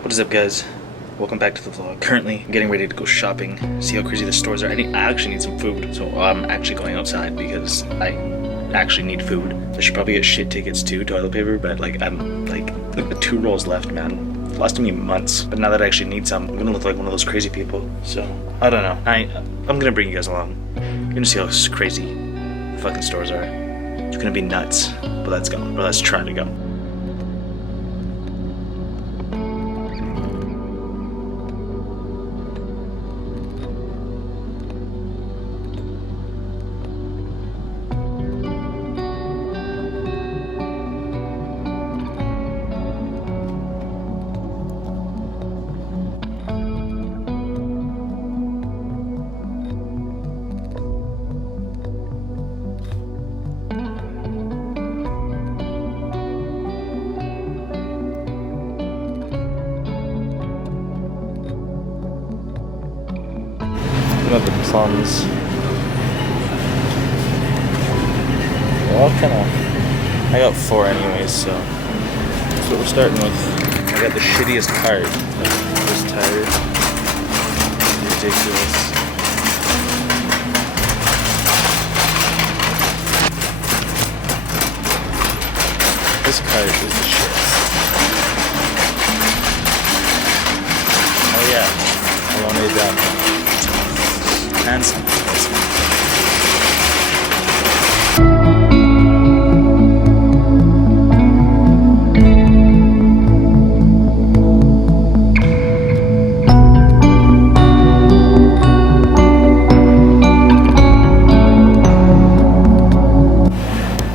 What is up, guys? Welcome back to the vlog. Currently, I'm getting ready to go shopping, see how crazy the stores are. I actually need some food, so I'm actually going outside because I actually need food. I should probably get shit tickets too, toilet paper, but I'm like 2 rolls left, man. It's lasted me months, but now that I actually need some, I'm gonna look like one of those crazy people. So, I don't know. I'm gonna bring you guys along. You're gonna see how crazy the fucking stores are. It's gonna be nuts, but let's go. But let's try to go. Got the plums. They're all kind of. I got 4 anyways, so that's what we're starting with. I got the shittiest cart. This tire. Ridiculous. This cart is the shit. Oh yeah, I won't lay down. And some.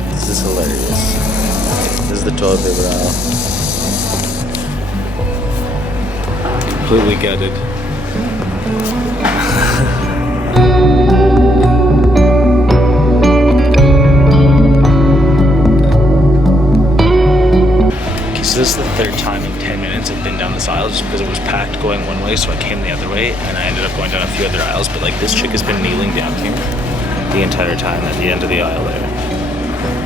This is hilarious. This is the toilet paper aisle. Completely gutted. This is the 3rd time in 10 minutes I've been down this aisle just because it was packed going one way, so I came the other way and I ended up going down a few other aisles. But like, this chick has been kneeling down here the entire time at the end of the aisle there.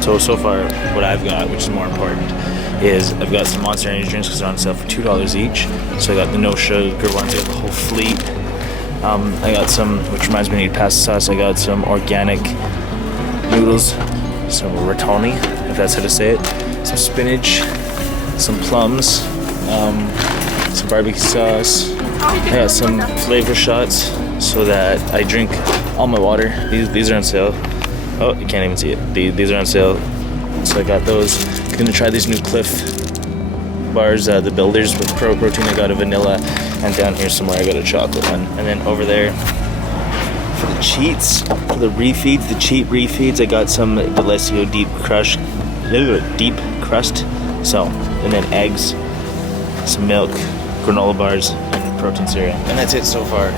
So far what I've got, which is more important, is I've got some Monster Energy drinks because they're on sale for $2 each. So I got the no sugar ones, I got the whole fleet. I got some, which reminds me I need pasta sauce, I got some organic noodles, some rotoni, if that's how to say it, some spinach, some plums, some barbecue sauce. I got some flavor shots so that I drink all my water. These are on sale. Oh, you can't even see it. These are on sale. So I got those. I'm gonna try these new Cliff bars, the Builders with Pro Protein. I got a vanilla, and down here somewhere I got a chocolate one. And then over there for the cheats, for the refeeds, the cheat refeeds, I got some Delessio deep crust. So, and then eggs, some milk, granola bars, and protein cereal. And that's it so far.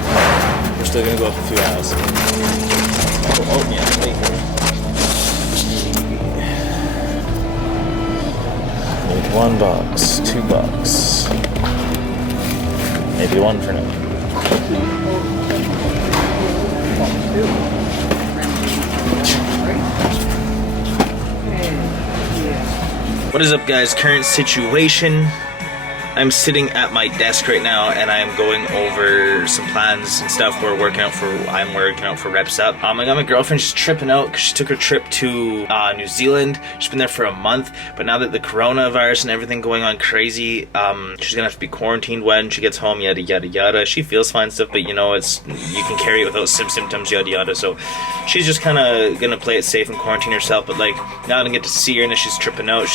We're still gonna go up a few aisles. Oh yeah, wait. Maybe 1 box, 2 box. Maybe 1 for now. What is up, guys? Current situation. I'm sitting at my desk right now and I'm going over some plans and stuff I'm working out for Reps Up. I got my girlfriend, she's tripping out because she took her trip to New Zealand. She's been there for a month, but now that the coronavirus and everything going on crazy, she's gonna have to be quarantined when she gets home, yada yada yada. She feels fine stuff, but you know, you can carry it without symptoms, yada yada. So she's just kind of gonna play it safe and quarantine herself. But like, now I don't get to see her and she's tripping out.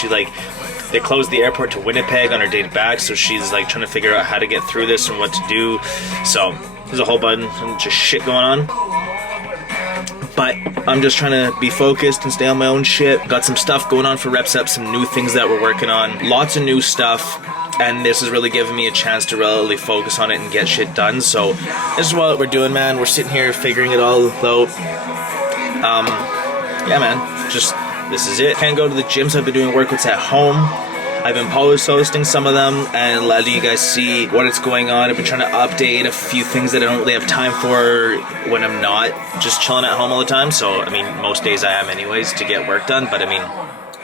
They closed the airport to Winnipeg on her day back, so she's like trying to figure out how to get through this and what to do. So there's a whole bunch of shit going on. But I'm just trying to be focused and stay on my own shit. Got some stuff going on for Reps Up, some new things that we're working on. Lots of new stuff. And this is really giving me a chance to really focus on it and get shit done. So this is what we're doing, man. We're sitting here figuring it all out. Yeah, man. Just this is it. Can't go to the gym, so I've been doing workouts at home. I've been posting some of them and letting you guys see what is going on. I've been trying to update a few things that I don't really have time for when I'm not just chilling at home all the time. So, I mean, most days I am anyways to get work done. But, I mean,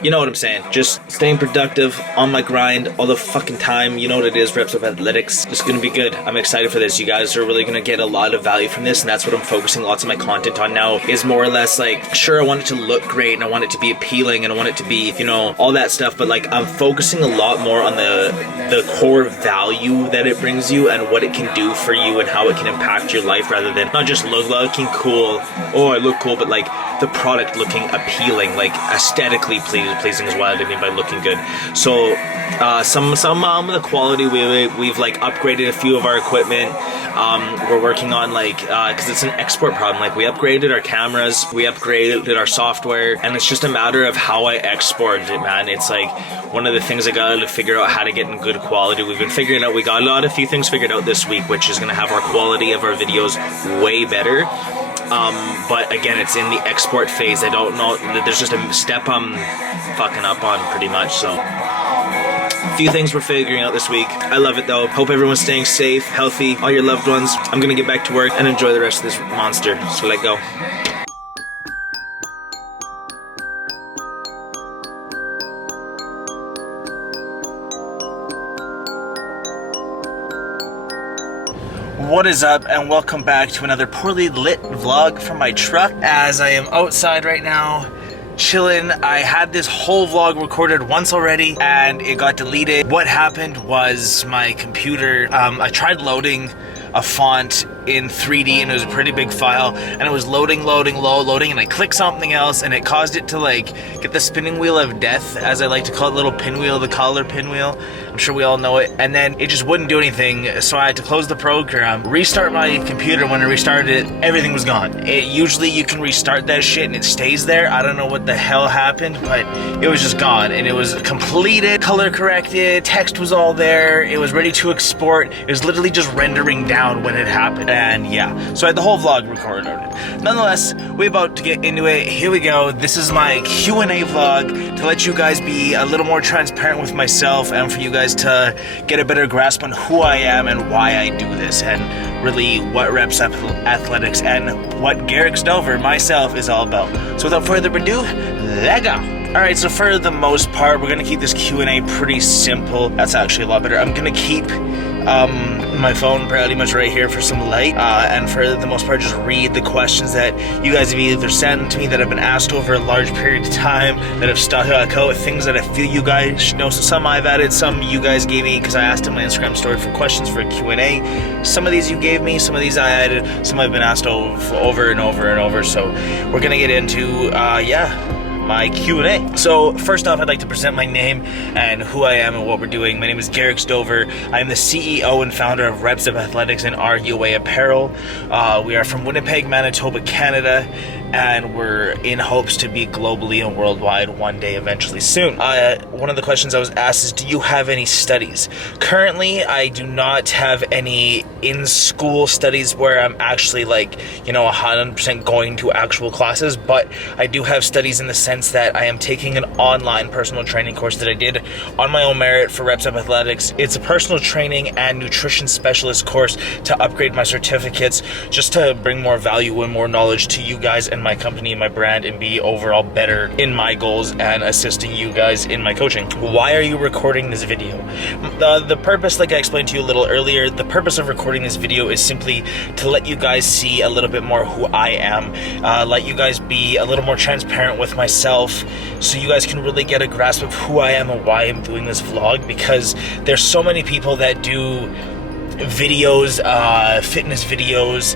you know what I'm saying. Just staying productive on my grind all the fucking time. You know what it is, Reps Up Athletics. It's gonna be good. I'm excited for this. You guys are really gonna get a lot of value from this, and that's what I'm focusing lots of my content on now, is more or less like, sure, I want it to look great and I want it to be appealing and I want it to be, you know, all that stuff, but like I'm focusing a lot more on the core value that it brings you and what it can do for you and how it can impact your life, rather than not just looking cool, oh I look cool, but like the product looking appealing, like aesthetically pleasing is what I mean by looking good. So some of the quality, we've like upgraded a few of our equipment. We're working on like, because it's an export problem, like we upgraded our cameras, we upgraded our software, and it's just a matter of how I export it, man. It's like one of the things I got to figure out how to get in good quality. We've been figuring out, we got a few things figured out this week, which is going to have our quality of our videos way better. But again, it's in the export phase. I don't know, there's just a step I'm fucking up on pretty much, so a few things we're figuring out this week. I love it though. Hope everyone's staying safe, healthy, all your loved ones. I'm gonna get back to work and enjoy the rest of this monster, so let go. What is up, and welcome back to another poorly lit vlog from my truck. As I am outside right now, chilling. I had this whole vlog recorded once already and it got deleted. What happened was my computer, I tried loading a font in 3D and it was a pretty big file, and it was loading, and I clicked something else and it caused it to like get the spinning wheel of death, as I like to call it, little pinwheel, the collar pinwheel. I'm sure we all know it. And then it just wouldn't do anything, so I had to close the program, restart my computer. When I restarted it, everything was gone. Usually you can restart that shit and it stays there. I don't know what the hell happened, but it was just gone, and it was completed, color corrected, text was all there, it was ready to export. It was literally just rendering down when it happened. And yeah, so I had the whole vlog recorded. Nonetheless, we're about to get into it. Here we go. This is my Q&A vlog to let you guys be a little more transparent with myself, and for you guys to get a better grasp on who I am and why I do this, and really what Reps Up Athletics and what Garixdover myself is all about. So without further ado, let go. Alright, so for the most part, we're gonna keep this Q&A pretty simple. That's actually a lot better. I'm gonna keep my phone pretty much right here for some light, and for the most part just read the questions that you guys have either sent to me that have been asked over a large period of time, that have stuck out with things that I feel you guys should know. So some I've added, some you guys gave me because I asked in my Instagram story for questions for a Q&A. Some of these you gave me, some of these I added, some I've been asked over and over. So we're gonna get into my Q&A. So first off, I'd like to present my name and who I am and what we're doing. My name is Garixdover. I am the CEO and founder of Reps Up Athletics and RUA Apparel. We are from Winnipeg, Manitoba, Canada, and we're in hopes to be globally and worldwide one day eventually soon. One of the questions I was asked is, do you have any studies? Currently, I do not have any in-school studies where I'm actually 100% going to actual classes, but I do have studies in the sense that I am taking an online personal training course that I did on my own merit for Reps Up Athletics. It's a personal training and nutrition specialist course to upgrade my certificates, just to bring more value and more knowledge to you guys and my company and my brand, and be overall better in my goals and assisting you guys in my coaching. Why are you recording this video? The purpose, like I explained to you a little earlier, the purpose of recording this video is simply to let you guys see a little bit more who I am, let you guys be a little more transparent with myself, so you guys can really get a grasp of who I am and why I'm doing this vlog, because there's so many people that do videos, fitness videos,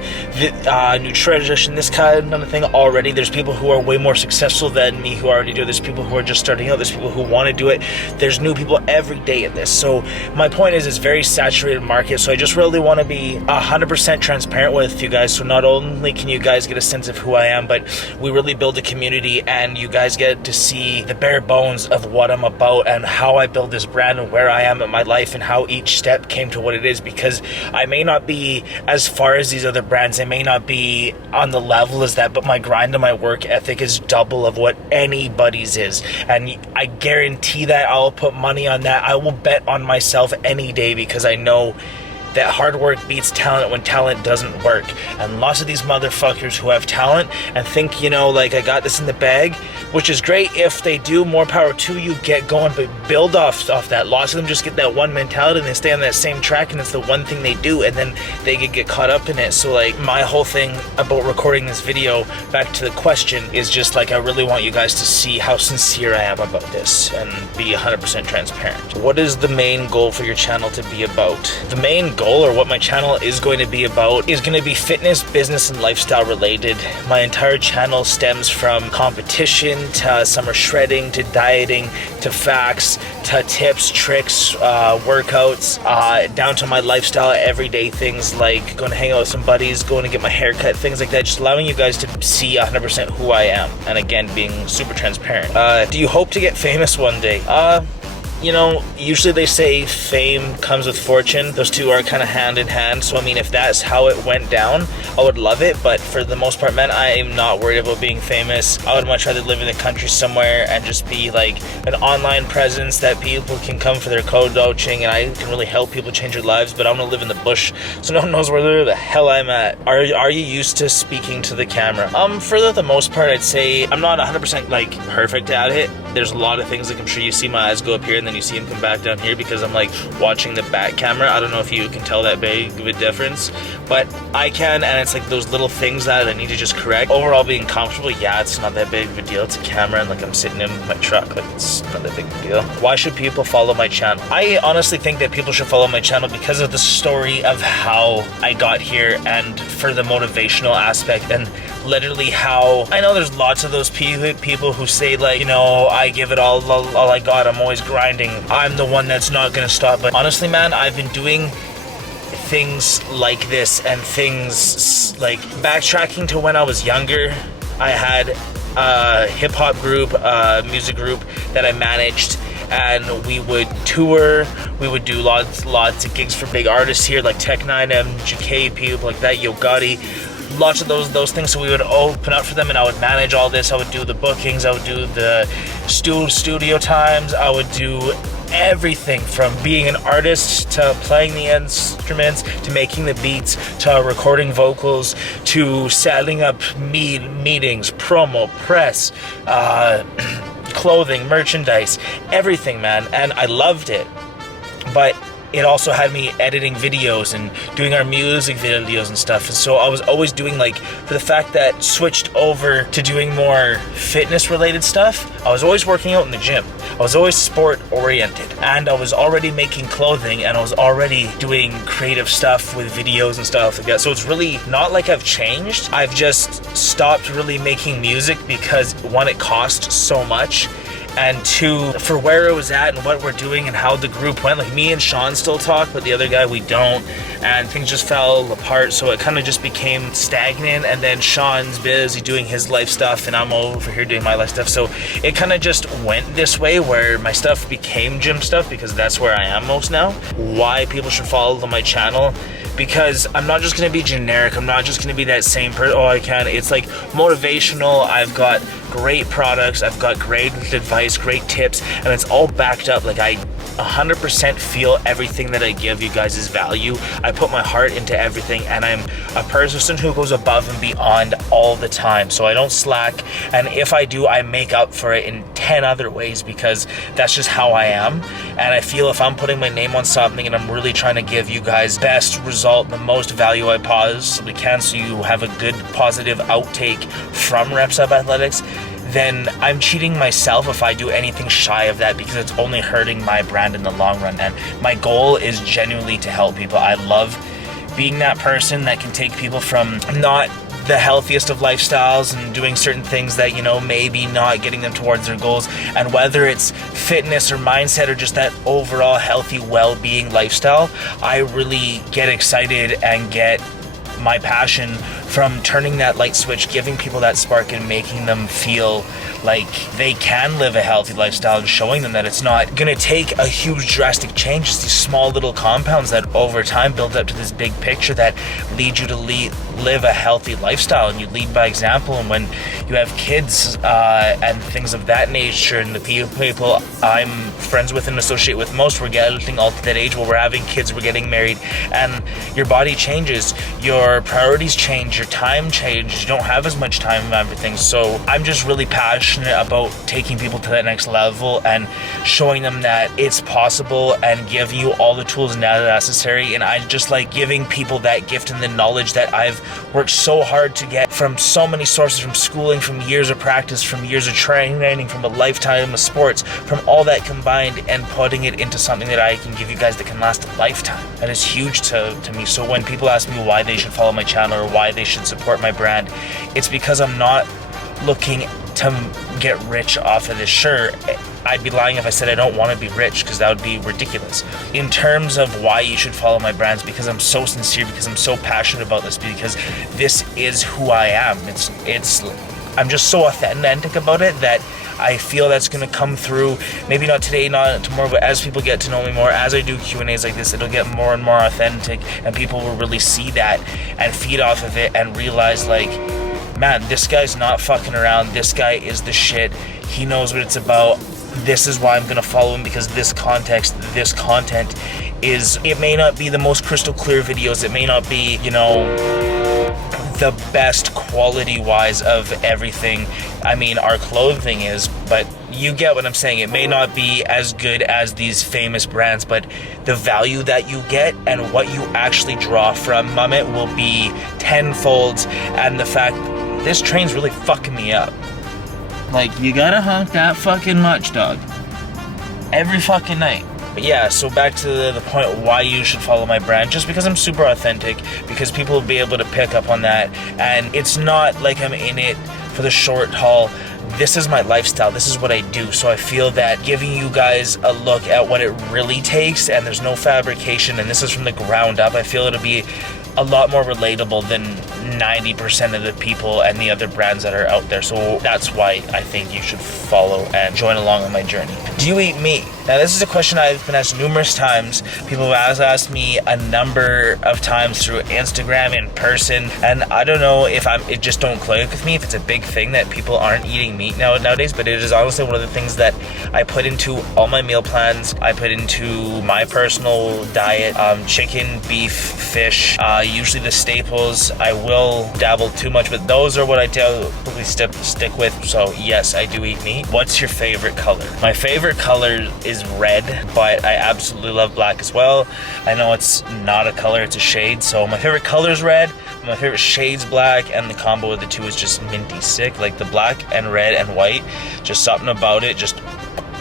nutrition, this kind of thing already. There's people who are way more successful than me who already do it. There's people who are just starting out. There's people who want to do it. There's new people every day in this. So my point is, it's very saturated market. So I just really want to be 100% transparent with you guys. So not only can you guys get a sense of who I am, but we really build a community, and you guys get to see the bare bones of what I'm about and how I build this brand and where I am in my life and how each step came to what it is. Because I may not be as far as these other brands, I may not be on the level as that, but my grind and my work ethic is double of what anybody's is, and I guarantee that. I'll put money on that. I will bet on myself any day, because I know that hard work beats talent when talent doesn't work. And lots of these motherfuckers who have talent and think, you know, like, I got this in the bag, which is great if they do, more power to you, get going, but build off that. Lots of them just get that one mentality and they stay on that same track, and it's the one thing they do, and then they get caught up in it. So like, my whole thing about recording this video, back to the question, is just like, I really want you guys to see how sincere I am about this and be 100% transparent. What is the main goal for your channel to be about? The main goal, or what my channel is going to be about, is going to be fitness, business, and lifestyle related. My entire channel stems from competition to summer shredding to dieting to facts to tips, tricks, workouts, down to my lifestyle, everyday things like going to hang out with some buddies, going to get my hair cut, things like that. Just allowing you guys to see 100% who I am, and again, being super transparent. Do you hope to get famous one day? You know, usually they say fame comes with fortune. Those two are kind of hand in hand. So I mean, if that's how it went down, I would love it. But for the most part, man, I am not worried about being famous. I would much rather live in the country somewhere and just be like an online presence that people can come for their coaching, and I can really help people change their lives. But I want to live in the bush, so no one knows where the hell I'm at. Are you used to speaking to the camera? For the most part, I'd say I'm not 100% like perfect at it. There's a lot of things, like I'm sure you see my eyes go up here and then you see them come back down here because I'm like watching the back camera. I don't know if you can tell that big of a difference, but I can, and it's like those little things that I need to just correct. Overall, being comfortable, yeah, it's not that big of a deal. It's a camera, and like I'm sitting in my truck, like it's not that big of a deal. Why should people follow my channel? I honestly think that people should follow my channel because of the story of how I got here, and for the motivational aspect, and literally how I know there's lots of those people who say like, you know, I give it all I got, I'm always grinding, I'm the one that's not gonna stop. But honestly, man, I've been doing things like this and things like backtracking to when I was younger. I had a hip-hop group, music group that I managed, and we would tour, we would do lots of gigs for big artists here like Tech9, MGK, people like that, Yo Gotti, lots of those things. So we would open up for them, and I would manage all this. I would do the bookings, I would do the studio times, I would do everything from being an artist to playing the instruments to making the beats to recording vocals to setting up meetings, promo, press, clothing, merchandise, everything, man. And I loved it, but it also had me editing videos and doing our music videos and stuff. And so I was always doing, like, for the fact that switched over to doing more fitness related stuff, I was always working out in the gym. I was always sport oriented, and I was already making clothing, and I was already doing creative stuff with videos and stuff like that. So it's really not like I've changed. I've just stopped really making music because one, it costs so much, and two, for where it was at and what we're doing and how the group went. Like, me and Sean still talk, but the other guy we don't, and things just fell apart. So it kind of just became stagnant, and then Sean's busy doing his life stuff and I'm over here doing my life stuff. So it kind of just went this way where my stuff became gym stuff because that's where I am most now. Why people should follow my channel? Because I'm not just gonna be generic. I'm not just gonna be that same person. Oh, I can. It's like motivational. I've got great products. I've got great advice, great tips, and it's all backed up. Like, I 100% feel everything that I give you guys is value. I put my heart into everything, and I'm a person who goes above and beyond all the time. So I don't slack, and if I do, I make up for it in 10 other ways because that's just how I am. And I feel if I'm putting my name on something and I'm really trying to give you guys best result, the most value I possibly can, so you have a good positive outtake from Reps Up Athletics, then I'm cheating myself if I do anything shy of that, because it's only hurting my brand in the long run. And my goal is genuinely to help people. I love being that person that can take people from not the healthiest of lifestyles and doing certain things that, you know, maybe not getting them towards their goals, and whether it's fitness or mindset or just that overall healthy well-being lifestyle, I really get excited and get my passion from turning that light switch, giving people that spark and making them feel like they can live a healthy lifestyle, and showing them that it's not gonna take a huge drastic change. It's these small little compounds that over time build up to this big picture that lead you to live a healthy lifestyle, and you lead by example. And when you have kids and things of that nature, and the people I'm friends with and associate with most, we're getting all to that age where we're having kids, we're getting married, and your body changes, your priorities change, your time changes, you don't have as much time and everything. So I'm just really passionate about taking people to that next level and showing them that it's possible, and giving you all the tools necessary. And I just like giving people that gift and the knowledge that I've worked so hard to get from so many sources, from schooling, from years of practice, from years of training, from a lifetime of sports, from all that combined, and putting it into something that I can give you guys that can last a lifetime. That is huge to me. So when people ask me why they should follow my channel or why they should support my brand, it's because I'm not looking to get rich off of this. Sure, I'd be lying if I said I don't want to be rich, because that would be ridiculous. In terms of why you should follow my brands, because I'm so sincere, because I'm so passionate about this, because this is who I am. I'm just so authentic about it that I feel that's going to come through. Maybe not today, not tomorrow, but as people get to know me more, as I do Q&As like this, it'll get more and more authentic, and people will really see that and feed off of it and realize, like, man, this guy's not fucking around. This guy is the shit. He knows what it's about. This is why I'm gonna follow him, because this content is, it may not be the most crystal clear videos, it may not be, you know, the best quality wise of everything. I mean, our clothing is, but you get what I'm saying. It may not be as good as these famous brands, but the value that you get and what you actually draw from it will be tenfold. And the fact, this train's really fucking me up. Like, you gotta honk that fucking much, dog. Every fucking night. But yeah, so back to the point why you should follow my brand, just because I'm super authentic, because people will be able to pick up on that, and it's not like I'm in it for the short haul. This is my lifestyle, this is what I do. So I feel that giving you guys a look at what it really takes, and there's no fabrication, and this is from the ground up, I feel it'll be a lot more relatable than 90% of the people and the other brands that are out there. So that's why I think you should follow and join along on my journey. Do you eat meat? Now, this is a question I've been asked numerous times. People have asked me a number of times through Instagram, in person, and I don't know if it just don't click with me, if it's a big thing that people aren't eating meat nowadays, but it is honestly one of the things that I put into all my meal plans. I put into my personal diet, chicken, beef, fish, usually the staples. I will dabble too much, but those are what I typically stick with. So yes, I do eat meat. What's your favorite color? My favorite color is red, but I absolutely love black as well. I know it's not a color, it's a shade. So my favorite color is red, my favorite shade's black, and the combo of the two is just minty sick. Like the black and red and white, just something about it, just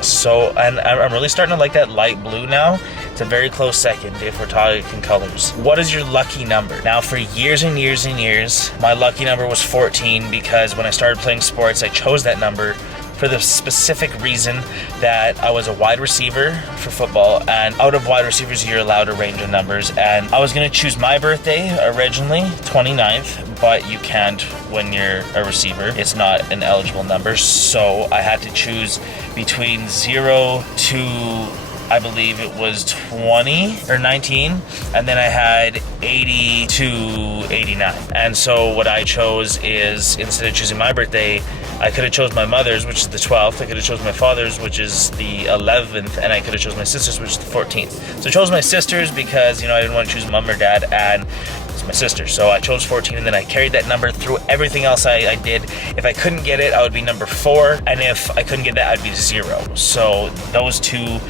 so. And I'm really starting to like that light blue now. It's a very close second if we're talking colors. What is your lucky number? Now, for years and years and years, my lucky number was 14, because when I started playing sports, I chose that number for the specific reason that I was a wide receiver for football, and out of wide receivers, you're allowed a range of numbers. And I was gonna choose my birthday originally, 29th, but you can't when you're a receiver. It's not an eligible number. So I had to choose between 0 to, I believe it was 20 or 19, and then I had 80 to 89. And so what I chose is, instead of choosing my birthday, I could have chose my mother's, which is the 12th. I could have chose my father's, which is the 11th, and I could have chose my sister's, which is the 14th. So I chose my sister's because, you know, I didn't want to choose mom or dad, and it's my sister. So I chose 14, and then I carried that number through everything else I did. If I couldn't get it, I would be number 4, and if I couldn't get that, I'd be 0. So those two,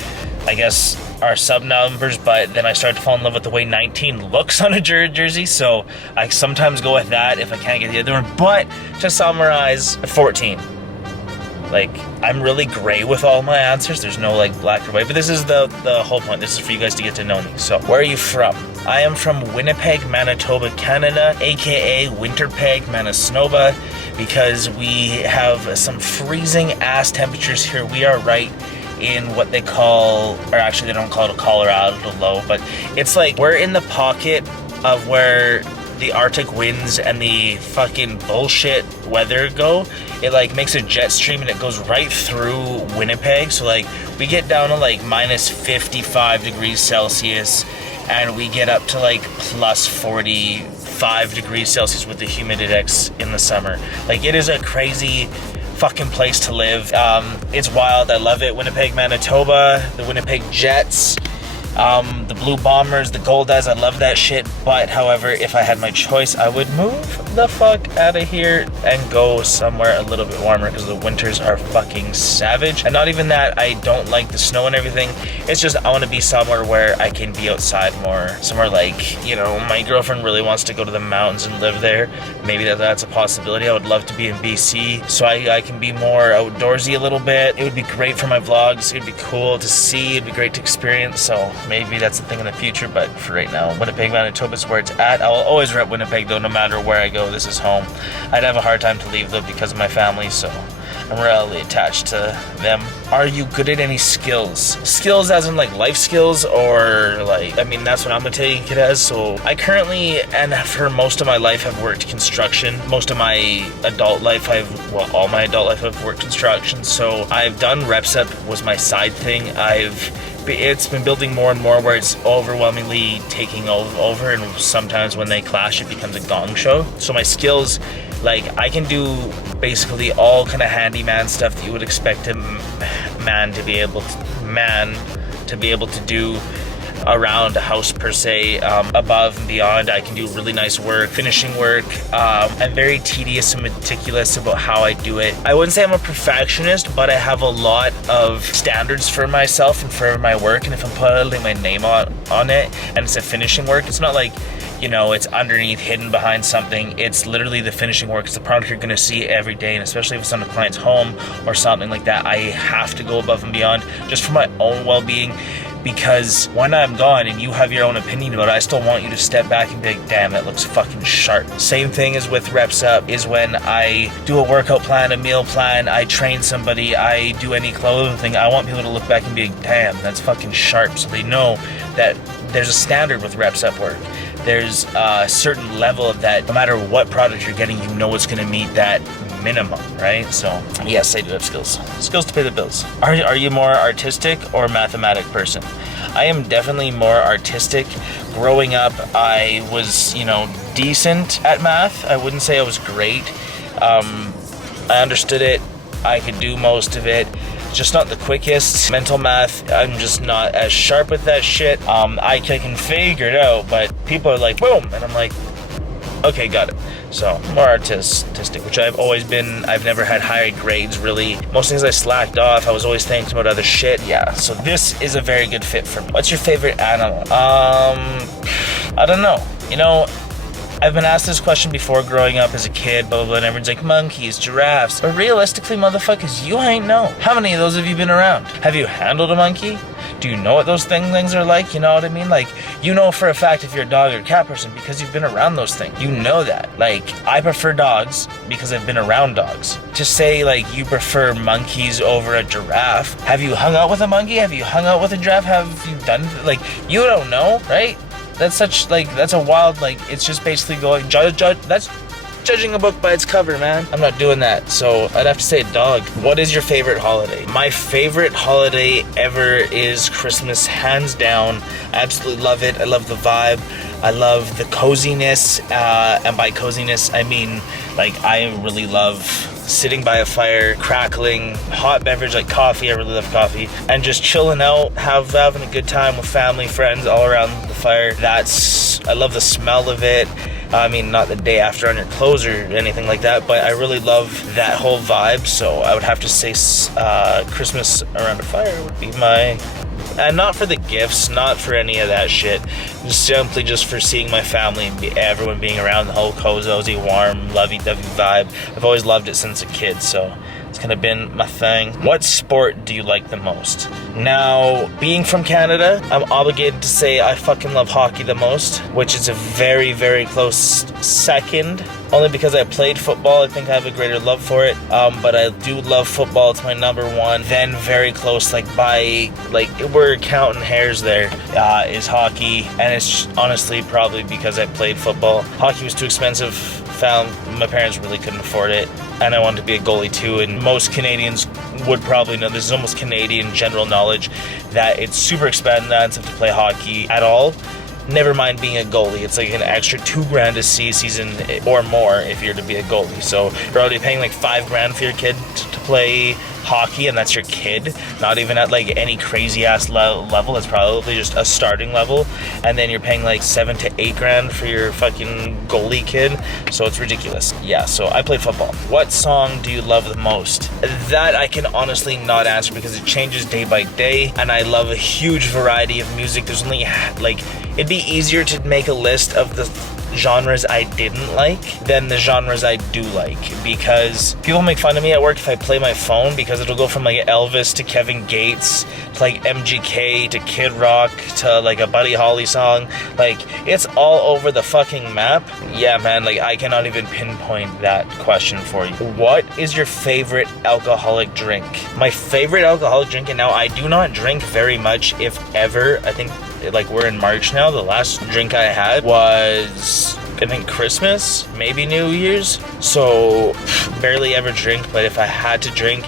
I guess, are sub numbers, but then I started to fall in love with the way 19 looks on a jersey, so I sometimes go with that if I can't get the other one. But to summarize, 14. Like, I'm really gray with all my answers. There's no like black or white, but this is the whole point. This is for you guys to get to know me. So, where are you from? I am from Winnipeg, Manitoba, Canada, aka Winterpeg, Manitoba, because we have some freezing ass temperatures here. We are right in what they call, or actually they don't call it a Colorado low, but it's like we're in the pocket of where the Arctic winds and the fucking bullshit weather go, it like makes a jet stream and it goes right through Winnipeg. So like we get down to like minus 55 degrees Celsius and we get up to like plus 45 degrees Celsius with the humidityx in the summer. Like it is a crazy fucking place to live. It's wild. I love it. Winnipeg, Manitoba, the Winnipeg Jets, the Blue Bombers, the Goldeyes, I love that shit. But however, if I had my choice, I would move the fuck out of here and go somewhere a little bit warmer because the winters are fucking savage. And not even that, I don't like the snow and everything. It's just I want to be somewhere where I can be outside more. Somewhere like, you know, my girlfriend really wants to go to the mountains and live there. Maybe that's a possibility. I would love to be in BC so I can be more outdoorsy a little bit. It would be great for my vlogs. It would be cool to see. It'd be great to experience. So maybe that's the thing in the future, but for right now, Winnipeg, Manitoba is where it's at. I'll always rep Winnipeg though, no matter where I go. This is home. I'd have a hard time to leave though because of my family, so I'm really attached to them. Are you good at any skills? Skills as in like life skills, or like, I mean, that's what I'm gonna take it as. So I currently, and for most of my life, have worked construction. Most of my adult life, all my adult life I've worked construction. So I've done reps up was my side thing. It's been building more and more where it's overwhelmingly taking over, and sometimes when they clash it becomes a gong show. So my skills, like I can do basically all kind of handyman stuff that you would expect a man to be able to do around a house per se. Above and beyond, I can do really nice work, finishing work. I'm very tedious and meticulous about how I do it. I wouldn't say I'm a perfectionist, but I have a lot of standards for myself and for my work, and if I'm putting my name on it and it's a finishing work, it's not like, you know, it's underneath, hidden behind something. It's literally the finishing work. It's the product you're gonna see every day, and especially if it's on a client's home or something like that, I have to go above and beyond just for my own well-being. Because when I'm gone and you have your own opinion about it, I still want you to step back and be like, damn, that looks fucking sharp. Same thing as with Reps Up is when I do a workout plan, a meal plan, I train somebody, I do any clothing thing, I want people to look back and be like, damn, that's fucking sharp. So they know that there's a standard with Reps Up work. There's a certain level of that. No matter what product you're getting, you know it's gonna meet that minimum, right? So yes, I do have skills to pay the bills. Are you more artistic or mathematic person? I am definitely more artistic. Growing up, I was, you know, decent at math. I wouldn't say I was great. I understood it. I could do most of it. Just not the quickest. Mental math, I'm just not as sharp with that shit. I can figure it out, but people are like, boom, and I'm like, okay, got it. So more artistic, which I've always been. I've never had high grades really. Most things I slacked off. I was always thinking about other shit. Yeah, so this is a very good fit for me. What's your favorite animal? I don't know. You know, I've been asked this question before growing up as a kid, blah, blah, blah, and everyone's like, monkeys, giraffes. But realistically, motherfuckers, you ain't know. How many of those have you been around? Have you handled a monkey? Do you know what those things are like? You know what I mean? Like, you know for a fact if you're a dog or a cat person because you've been around those things. You know that. Like, I prefer dogs because I've been around dogs. To say, like, you prefer monkeys over a giraffe. Have you hung out with a monkey? Have you hung out with a giraffe? Have you done, like, you don't know, right? That's such, like, that's a wild, like, it's just basically going, that's judging a book by its cover, man. I'm not doing that, so I'd have to say a dog. What is your favorite holiday? My favorite holiday ever is Christmas, hands down. I absolutely love it. I love the vibe. I love the coziness, and by coziness, I mean, like, I really love sitting by a fire, crackling, hot beverage like coffee. I really love coffee. And just chilling out, having a good time with family, friends, all around the fire. I love the smell of it. I mean, not the day after on your clothes or anything like that, but I really love that whole vibe. So I would have to say Christmas around a fire would be my... And not for the gifts, not for any of that shit. Simply just for seeing my family and everyone being around, the whole cozy, warm, lovey-dovey vibe. I've always loved it since a kid, so It's kind of been my thing. What sport do you like the most? Now, being from Canada, I'm obligated to say I fucking love hockey the most, which is a very, very close second. Only because I played football, I think I have a greater love for it. But I do love football. It's my number one. Then very close, we're counting hairs there, is hockey. And it's honestly probably because I played football. Hockey was too expensive. My parents really couldn't afford it. And I wanted to be a goalie too. And most Canadians would probably know, this is almost Canadian general knowledge, that it's super expensive to play hockey at all. Never mind being a goalie. It's like an extra $2,000 a season or more if you're to be a goalie. So you're already paying like $5,000 for your kid to play hockey, and that's your kid. Not even at like any crazy ass level. It's probably just a starting level, and then you're paying like $7,000 to $8,000 for your fucking goalie kid. So it's ridiculous. Yeah. So I played football. What song do you love the most? That I can honestly not answer because it changes day by day, and I love a huge variety of music. There's only it'd be easier to make a list of the genres I didn't like than the genres I do like, because people make fun of me at work if I play my phone, because it'll go from like Elvis to Kevin Gates to like MGK to Kid Rock to like a Buddy Holly song. Like, it's all over the fucking map. Yeah, man, like I cannot even pinpoint that question for you. What is your favorite alcoholic drink? My favorite alcoholic drink, and now I do not drink very much, if ever. I think like we're in March now. The last drink I had was, I think, Christmas, maybe New Year's. So barely ever drink, but if I had to drink,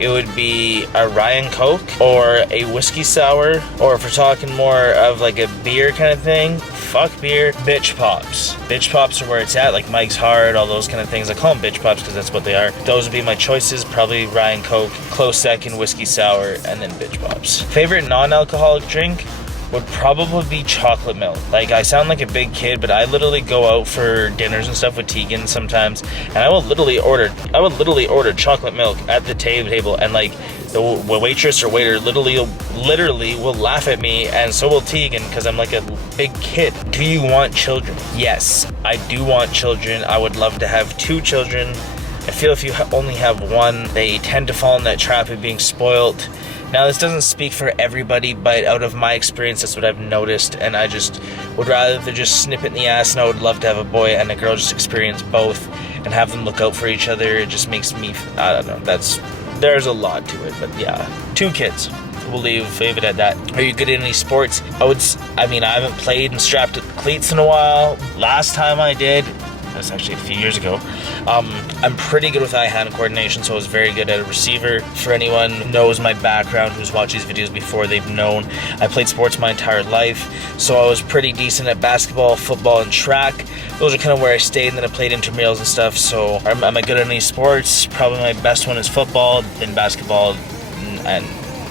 it would be a Ryan Coke or a whiskey sour, or if we're talking more of like a beer kind of thing, fuck beer, bitch pops. Bitch pops are where it's at, like Mike's Hard, all those kind of things. I call them bitch pops because that's what they are. Those would be my choices, probably Ryan Coke, close second whiskey sour, and then bitch pops. Favorite non-alcoholic drink would probably be chocolate milk. Like, I sound like a big kid, but I literally go out for dinners and stuff with Tegan sometimes, and I would literally order chocolate milk at the table, and like the waitress or waiter literally will laugh at me, and so will Tegan, because I'm like a big kid. Do you want children? Yes, I do want children. I would love to have 2 children. I feel if you only have one, they tend to fall in that trap of being spoiled. Now, this doesn't speak for everybody, but out of my experience, that's what I've noticed, and I just would rather than just snip it in the ass, and I would love to have a boy and a girl, just experience both and have them look out for each other. It just makes me, I don't know, there's a lot to it, but yeah, 2 kids. We'll leave it at that. Are you good at any sports? I haven't played and strapped cleats in a while. Last time I did, that's actually a few years ago. I'm pretty good with eye-hand coordination, so I was very good at a receiver. For anyone who knows my background, who's watched these videos before, they've known I played sports my entire life, so I was pretty decent at basketball, football, and track. Those are kind of where I stayed, and then I played intramurals and stuff. So am I good at any sports? Probably my best one is football, then basketball, and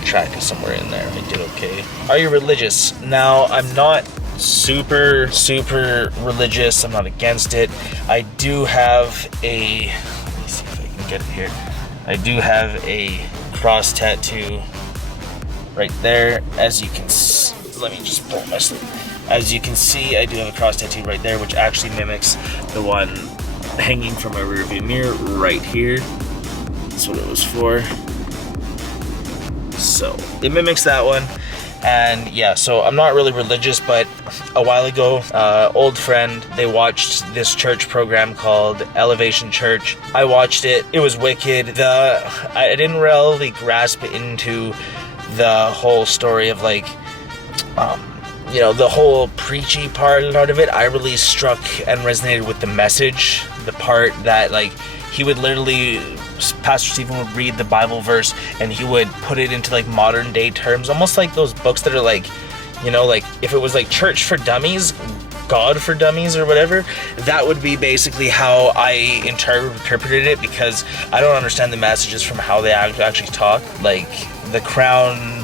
track is somewhere in there. I did okay. Are you religious? Now, I'm not super religious. I'm not against it. I do have let me see if I can get it here. I do have a cross tattoo right there, as you can see. Let me just pull my sleeve. As you can see, I do have a cross tattoo right there, which actually mimics the one hanging from my rearview mirror right here. That's what it was for. So it mimics that one. And yeah, so I'm not really religious, but a while ago, old friend, they watched this church program called Elevation Church. I watched it. It was wicked. I didn't really grasp into the whole story of like, the whole preachy part of it. I really struck and resonated with the message, the part that like he would literally, Pastor Stephen would read the Bible verse and he would put it into like modern day terms, almost like those books that are like, like if it was like Church for Dummies, God for Dummies or whatever, that would be basically how I interpreted it, because I don't understand the messages from how they actually talk. Like the crown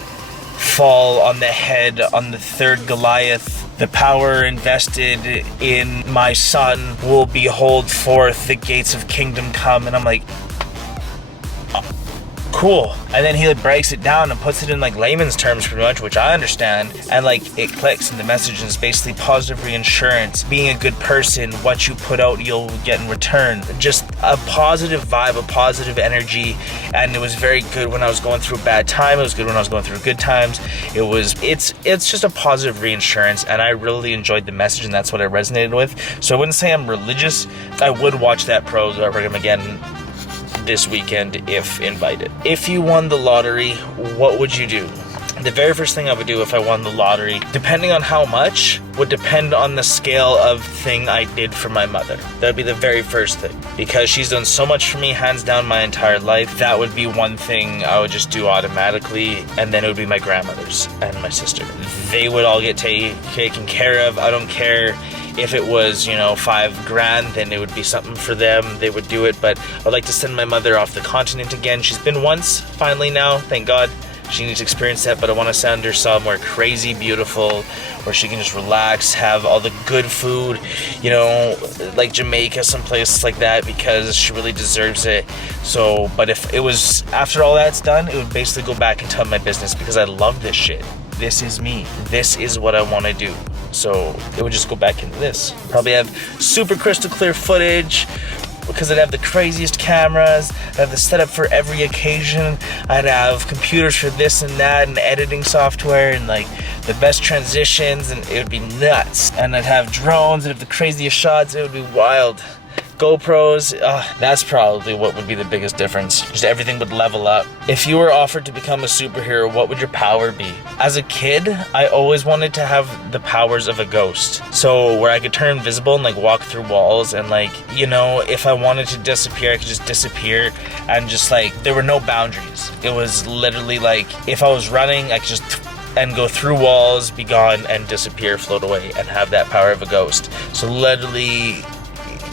fall on the head on the third Goliath. The power invested in my son will behold forth the gates of kingdom come. And I'm like, cool. And then he like breaks it down and puts it in like layman's terms pretty much, which I understand. And like it clicks, and the message is basically positive reinsurance, being a good person, what you put out you'll get in return. Just a positive vibe, a positive energy. And it was very good when I was going through a bad time. It was good when I was going through good times. It's just a positive reinsurance, and I really enjoyed the message, and that's what I resonated with. So I wouldn't say I'm religious. I would watch that program again this weekend if invited. If you won the lottery, what would you do? The very first thing I would do if I won the lottery, depending on how much, would depend on the scale of thing I did for my mother. That would be the very first thing, because she's done so much for me, hands down, my entire life. That would be one thing I would just do automatically, and then it would be my grandmothers and my sister. They would all get taken care of. I don't care if it was, $5,000, then it would be something for them. They would do it, but I'd like to send my mother off the continent again. She's been once, finally now, thank God. She needs to experience that, but I want to send her somewhere crazy beautiful where she can just relax, have all the good food, like Jamaica, some places like that, because she really deserves it. So, but if it was, after all that's done, it would basically go back into my business, because I love this shit. This is me. This is what I want to do. So it would just go back into this. Probably have super crystal clear footage, because I'd have the craziest cameras. I'd have the setup for every occasion. I'd have computers for this and that, and editing software, and like the best transitions, and it would be nuts. And I'd have drones, and have the craziest shots. It would be wild. GoPros, that's probably what would be the biggest difference. Just everything would level up. If you were offered to become a superhero, what would your power be? As a kid, I always wanted to have the powers of a ghost. So where I could turn invisible and like walk through walls, and like, if I wanted to disappear, I could just disappear, and just like, there were no boundaries. It was literally like, if I was running, I could just and go through walls, be gone, and disappear, float away, and have that power of a ghost. So literally,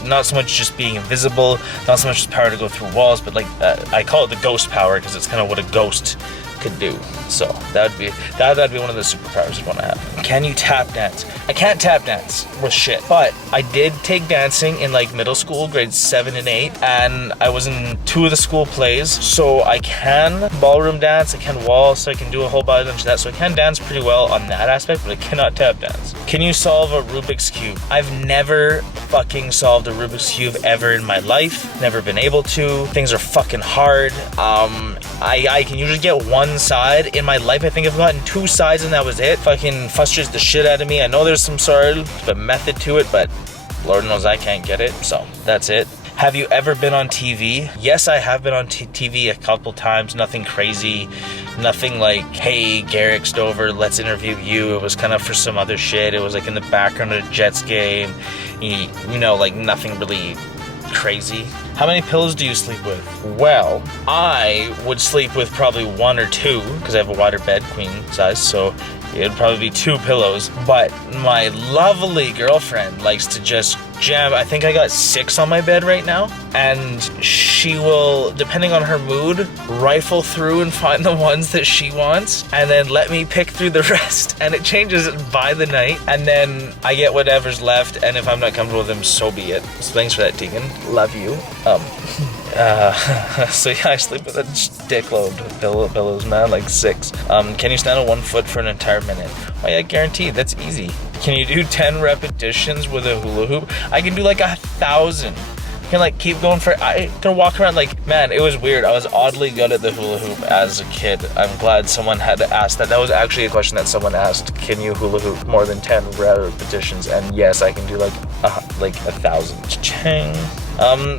not so much just being invisible, not so much just power to go through walls, but like I call it the ghost power, because it's kind of what a ghost could do. So that'd be one of the superpowers I'd want to have. Can you tap dance? I can't tap dance with shit, but I did take dancing in like middle school, grades 7 and 8, and I was in 2 of the school plays, so I can ballroom dance, I can waltz, so I can do a whole body dance, that, so I can dance pretty well on that aspect, but I cannot tap dance. Can you solve a Rubik's Cube? I've never fucking solved a Rubik's Cube ever in my life, never been able to. Things are fucking hard. I can usually get one side. In my life, I think I've gotten 2 sides, and that was it. Fucking frustrates the shit out of me. I know there's some sort of method to it, but Lord knows I can't get it, so that's it. Have you ever been on TV? Yes, I have been on TV a couple times. Nothing crazy. Nothing like, hey, Garixdover, let's interview you. It was kind of for some other shit. It was like in the background of a Jets game. Like nothing really crazy. How many pillows do you sleep with? Well, I would sleep with probably 1 or 2, because I have a wider bed, queen size, so it'd probably be 2 pillows. But my lovely girlfriend likes to just jam. I think I got 6 on my bed right now, and she will, depending on her mood, rifle through and find the ones that she wants, and then let me pick through the rest. And it changes by the night, and then I get whatever's left, and if I'm not comfortable with them, so be it. So thanks for that, Tegan. Love you. So yeah, I sleep with a dickload of pillows, man, like 6. Can you stand on 1 foot for an entire minute? Oh yeah, guaranteed, that's easy. Can you do 10 repetitions with a hula hoop? I can do like 1,000. I can like keep going I can walk around like, man, it was weird. I was oddly good at the hula hoop as a kid. I'm glad someone had asked that. That was actually a question that someone asked. Can you hula hoop more than 10 repetitions? And yes, I can do like 1,000. Cha-ching.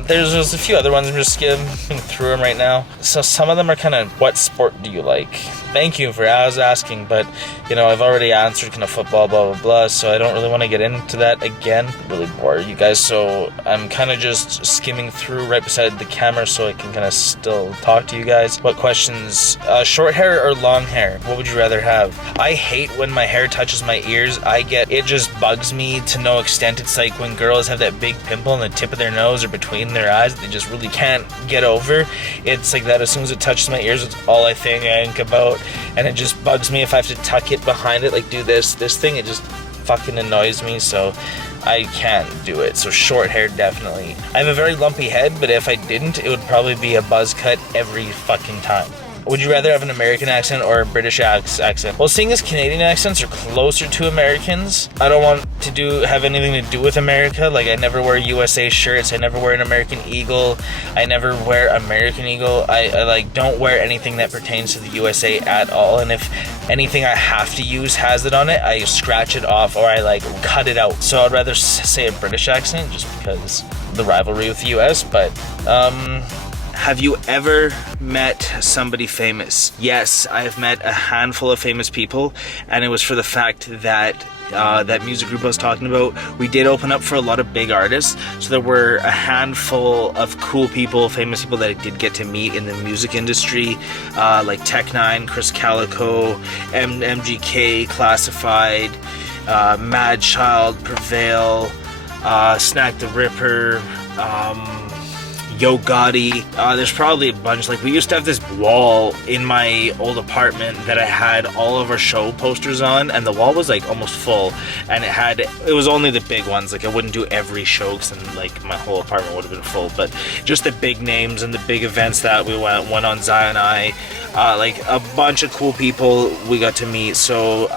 There's a few other ones. I'm just skimming through them right now. So some of them are kind of, what sport do you like? Thank you for asking, but I've already answered kind of football, blah, blah, blah, so I don't really want to get into that again. Really bore you guys, so I'm kind of just skimming through right beside the camera so I can kind of still talk to you guys. What questions? Short hair or long hair? What would you rather have? I hate when my hair touches my ears. It just bugs me to no extent. It's like when girls have that big pimple on the tip of their nose or between their eyes, they just really can't get over. It's like that. As soon as it touches my ears, it's all I think about, and it just bugs me if I have to tuck it behind it, like do this thing. It just fucking annoys me, so I can't do it. So short hair, definitely. I have a very lumpy head, but if I didn't, it would probably be a buzz cut every fucking time. Would you rather have an American accent or a British accent? Well, seeing as Canadian accents are closer to Americans, I don't want to have anything to do with America. Like, I never wear USA shirts. I never wear an American Eagle. I never wear American Eagle. I like don't wear anything that pertains to the USA at all. And if anything I have to use has it on it, I scratch it off or I like cut it out. So I'd rather say a British accent just because the rivalry with the US. But have you ever met somebody famous? Yes, I have met a handful of famous people, and it was for the fact that that music group I was talking about, we did open up for a lot of big artists, so there were a handful of cool people, famous people that I did get to meet in the music industry, like Tech9, Chris Calico, MGK, Classified, Mad Child, Prevail, Snack the Ripper, Yo Gotti. There's probably a bunch. Like, we used to have this wall in my old apartment that I had all of our show posters on, and the wall was like almost full, and it was only the big ones. Like, I wouldn't do every show because then like my whole apartment would have been full, but just the big names and the big events that we went on. Zion like a bunch of cool people we got to meet. So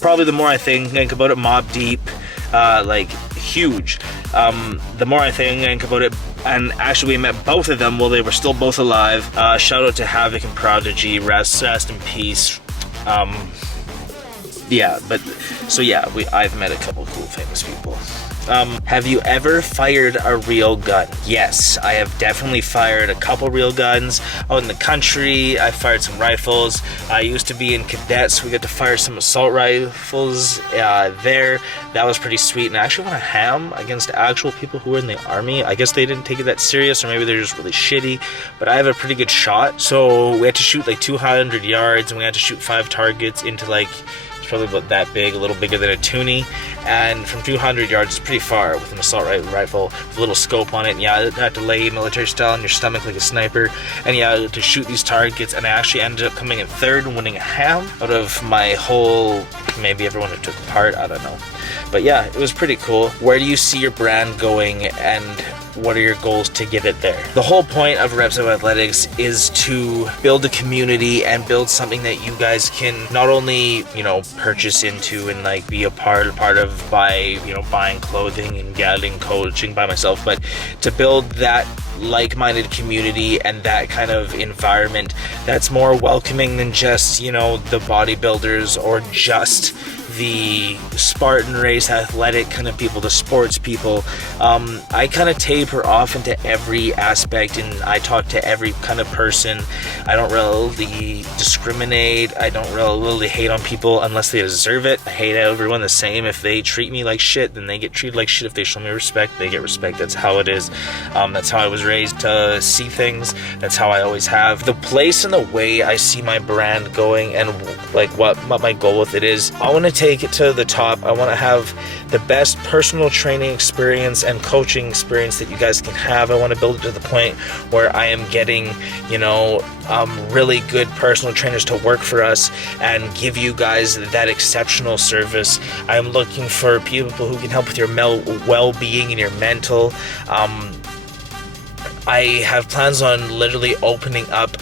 probably the more I think about it, Mobb Deep, like huge. The more I think about it, and actually we met both of them while they were still both alive. Shout out to Havoc and Prodigy, rest in peace. Yeah, but so yeah, I've met a couple cool famous people. Have you ever fired a real gun? Yes, I have definitely fired a couple real guns out in the country. I fired some rifles. I used to be in cadets. We got to fire some assault rifles there. That was pretty sweet, and I actually went a ham against actual people who were in the army. I guess they didn't take it that serious, or maybe they're just really shitty, but I have a pretty good shot. So we had to shoot like 200 yards, and we had to shoot 5 targets into like, probably about that big, a little bigger than a toonie, and from 200 yards is pretty far with an assault rifle with a little scope on it. And yeah, I had to lay military style on your stomach like a sniper, and yeah, to shoot these targets. And I actually ended up coming in third and winning a ham out of my whole, maybe everyone who took part, I don't know. But yeah, it was pretty cool. Where do you see your brand going, and what are your goals to get it there? The whole point of Reps of Athletics is to build a community and build something that you guys can not only, purchase into and like be a part of by, buying clothing and getting coaching by myself, but to build that like-minded community and that kind of environment that's more welcoming than just, the bodybuilders or just the Spartan race athletic kind of people, the sports people. I kind of taper off into every aspect, and I talk to every kind of person. I don't really discriminate. I don't really hate on people unless they deserve it. I hate everyone the same. If they treat me like shit, then they get treated like shit. If they show me respect, they get respect. That's how it is. That's how I was raised to see things. That's how I always have. The place and the way I see my brand going, and like what my goal with it is, I want to take it to the top. I want to have the best personal training experience and coaching experience that you guys can have. I want to build it to the point where I am getting, really good personal trainers to work for us and give you guys that exceptional service. I'm looking for people who can help with your well-being and your mental. I have plans on literally opening up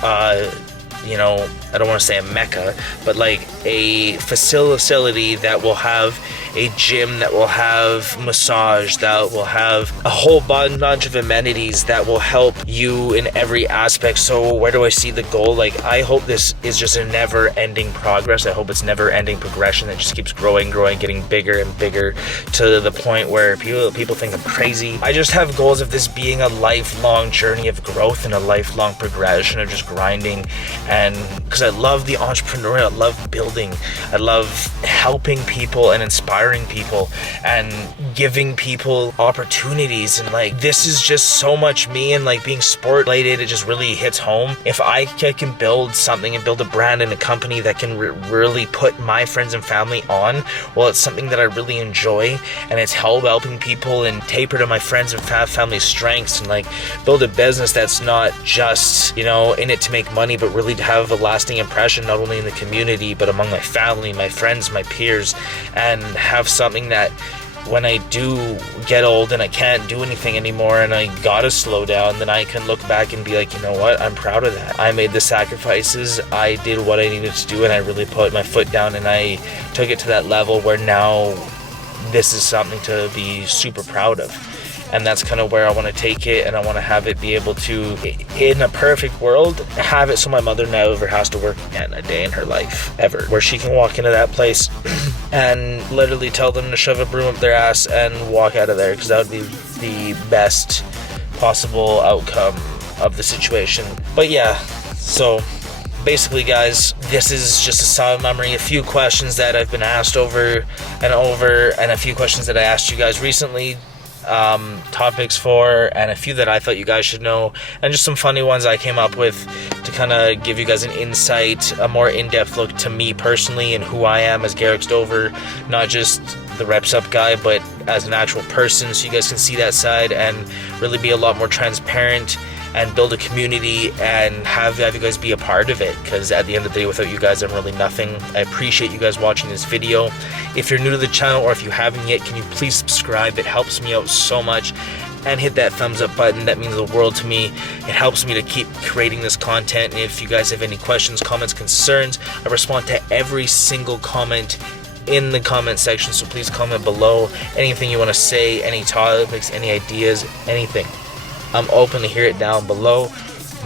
I don't want to say a mecca, but like a facility that will have a gym, that will have massage, that will have a whole bunch of amenities that will help you in every aspect. So where do I see the goal? Like, I hope this is just a never-ending progress. I hope it's never-ending progression that just keeps growing, getting bigger and bigger to the point where people think I'm crazy. I just have goals of this being a lifelong journey of growth and a lifelong progression of just grinding, and because I love the entrepreneur, I love building, I love helping people and inspiring people and giving people opportunities, and like this is just so much me, and like being sport related, it just really hits home. If I can build something and build a brand and a company that can really put my friends and family on, well, it's something that I really enjoy, and it's helping people and taper to my friends and family's strengths, and like build a business that's not just in it to make money, but really to have a lasting impression not only in the community but among my family, my friends, my peers, and have something that when I do get old and I can't do anything anymore and I gotta slow down, then I can look back and be like, you know what, I'm proud of that. I made the sacrifices, I did what I needed to do, and I really put my foot down, and I took it to that level where now this is something to be super proud of. And that's kind of where I want to take it, and I want to have it be able to, in a perfect world, have it so my mother never has to work again a day in her life, ever. Where she can walk into that place and literally tell them to shove a broom up their ass and walk out of there, because that would be the best possible outcome of the situation. But yeah, so basically, guys, this is just a solid memory. A few questions that I've been asked over, and a few questions that I asked you guys recently, topics for, and a few that I thought you guys should know, and just some funny ones I came up with to kind of give you guys an insight, a more in-depth look to me personally and who I am as Garixdover, not just the Reps Up guy, but as an actual person, so you guys can see that side and really be a lot more transparent and build a community and have you guys be a part of it, because at the end of the day, without you guys, I'm really nothing. I appreciate you guys watching this video. If you're new to the channel, or if you haven't yet, can you please subscribe? It helps me out so much. And hit that thumbs up button. That means the world to me. It helps me to keep creating this content. And if you guys have any questions, comments, concerns, I respond to every single comment in the comment section, so please comment below. Anything you want to say, any topics, any ideas, anything, I'm open to hear it down below.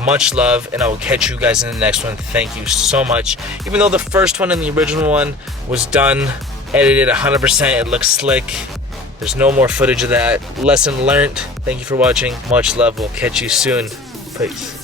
Much love, and I will catch you guys in the next one. Thank you so much. Even though the first one and the original one was done, edited 100%, it looks slick. There's no more footage of that. Lesson learned. Thank you for watching. Much love. We'll catch you soon. Peace.